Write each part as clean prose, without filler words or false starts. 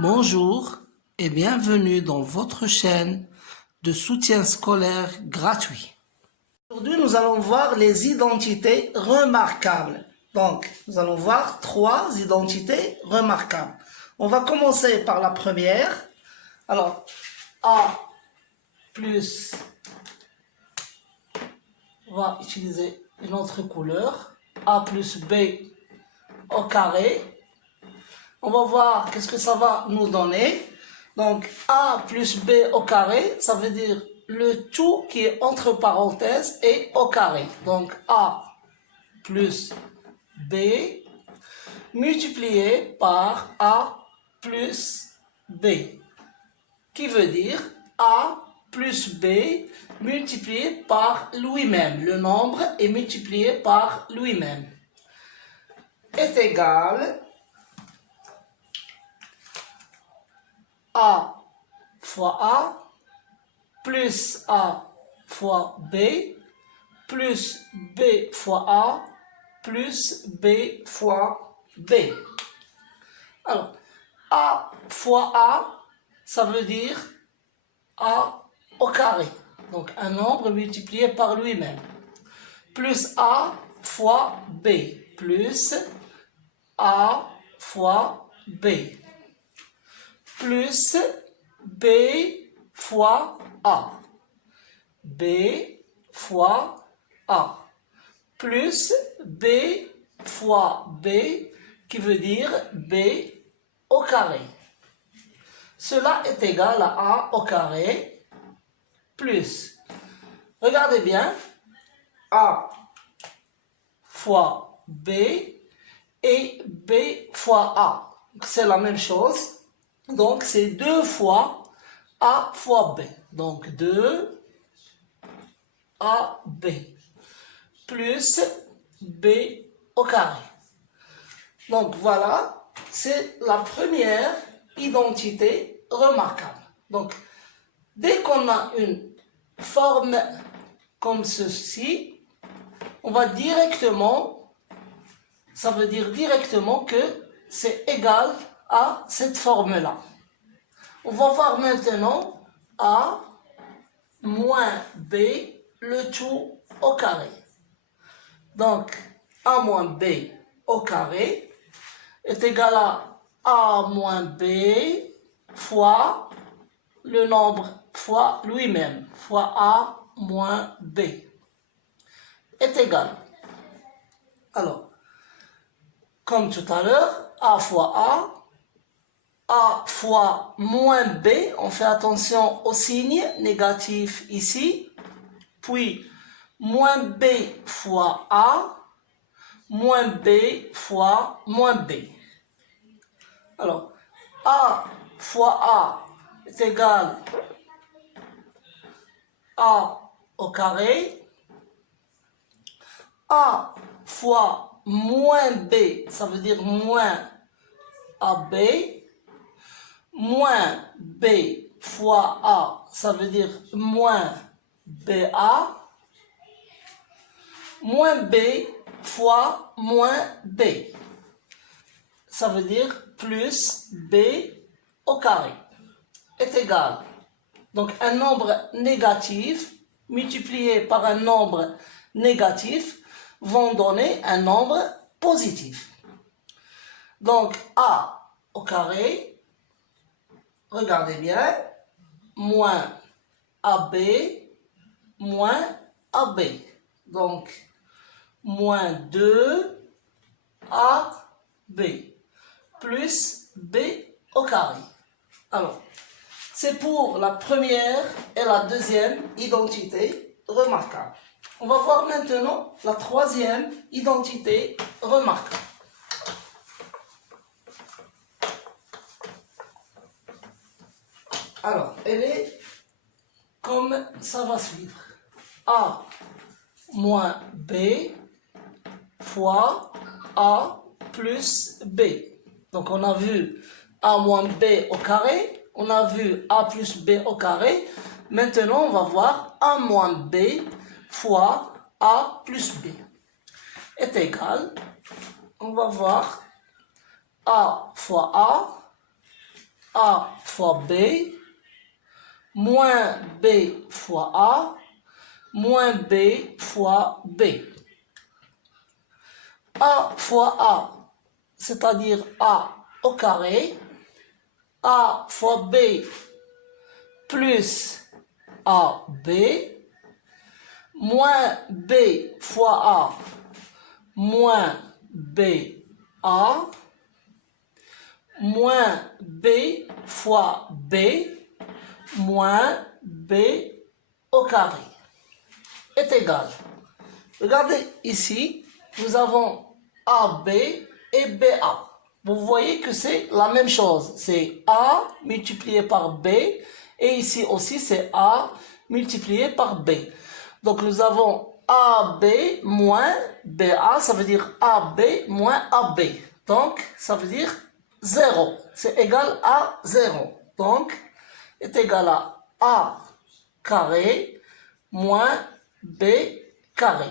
Bonjour et bienvenue dans votre chaîne de soutien scolaire gratuit. Aujourd'hui, nous allons voir les identités remarquables. Donc, nous allons voir 3 identités remarquables. On va commencer par la première. Alors, A plus, on va utiliser une autre couleur, A plus B au carré. On va voir qu'est-ce que ça va nous donner. Donc, A plus B au carré, ça veut dire le tout qui est entre parenthèses et au carré. Donc, A plus B multiplié par A plus B, qui veut dire A plus B multiplié par lui-même. Le nombre est multiplié par lui-même. Est égal A fois A plus A fois B plus B fois A plus B fois B. Alors, A fois A, ça veut dire A au carré. Donc, un nombre multiplié par lui-même. Plus A fois B plus A fois B. Plus B fois A, B fois A, plus B fois B, qui veut dire B au carré. Cela est égal à A au carré, plus, regardez bien, A fois B et B fois A. C'est la même chose. Donc, c'est 2 fois A fois B. Donc, 2 AB plus B au carré. Donc, voilà, c'est la première identité remarquable. Donc, dès qu'on a une forme comme ceci, on va directement, ça veut dire directement que c'est égal à cette forme-là. On va voir maintenant A moins B, le tout au carré. Donc, A moins B au carré est égal à A moins B fois le nombre fois lui-même, fois A moins B, est égal. Alors, comme tout à l'heure, A fois A fois moins B, on fait attention au signe négatif ici, puis moins B fois A, moins B fois moins B. Alors, A fois A est égal à A au carré, A fois moins B, ça veut dire moins AB, moins B fois A, ça veut dire moins BA, moins B fois moins B, ça veut dire plus B au carré, est égal. Donc un nombre négatif multiplié par un nombre négatif vont donner un nombre positif. Donc A au carré, regardez bien, moins AB, moins AB. Donc, moins 2 AB, plus B au carré. Alors, c'est pour la première et la deuxième identité remarquable. On va voir maintenant la troisième identité remarquable. Alors, elle est comme ça va suivre. A moins B fois A plus B. Donc, on a vu A moins B au carré. On a vu A plus B au carré. Maintenant, on va voir A moins B fois A plus B est égal. On va voir A fois A, A fois B, moins B fois A, moins B fois B. A fois A, c'est-à-dire A au carré, A fois B plus AB, moins B fois A, moins BA, moins B fois B, moins B au carré, est égal. Regardez ici, nous avons AB et BA. Vous voyez que c'est la même chose. C'est A multiplié par B. Et ici aussi, c'est A multiplié par B. Donc, nous avons AB moins BA. Ça veut dire AB moins AB. Donc, ça veut dire 0. C'est égal à 0. Donc, est égal à A carré moins B carré.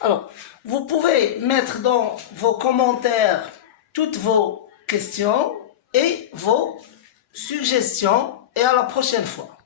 Alors, vous pouvez mettre dans vos commentaires toutes vos questions et vos suggestions et à la prochaine fois.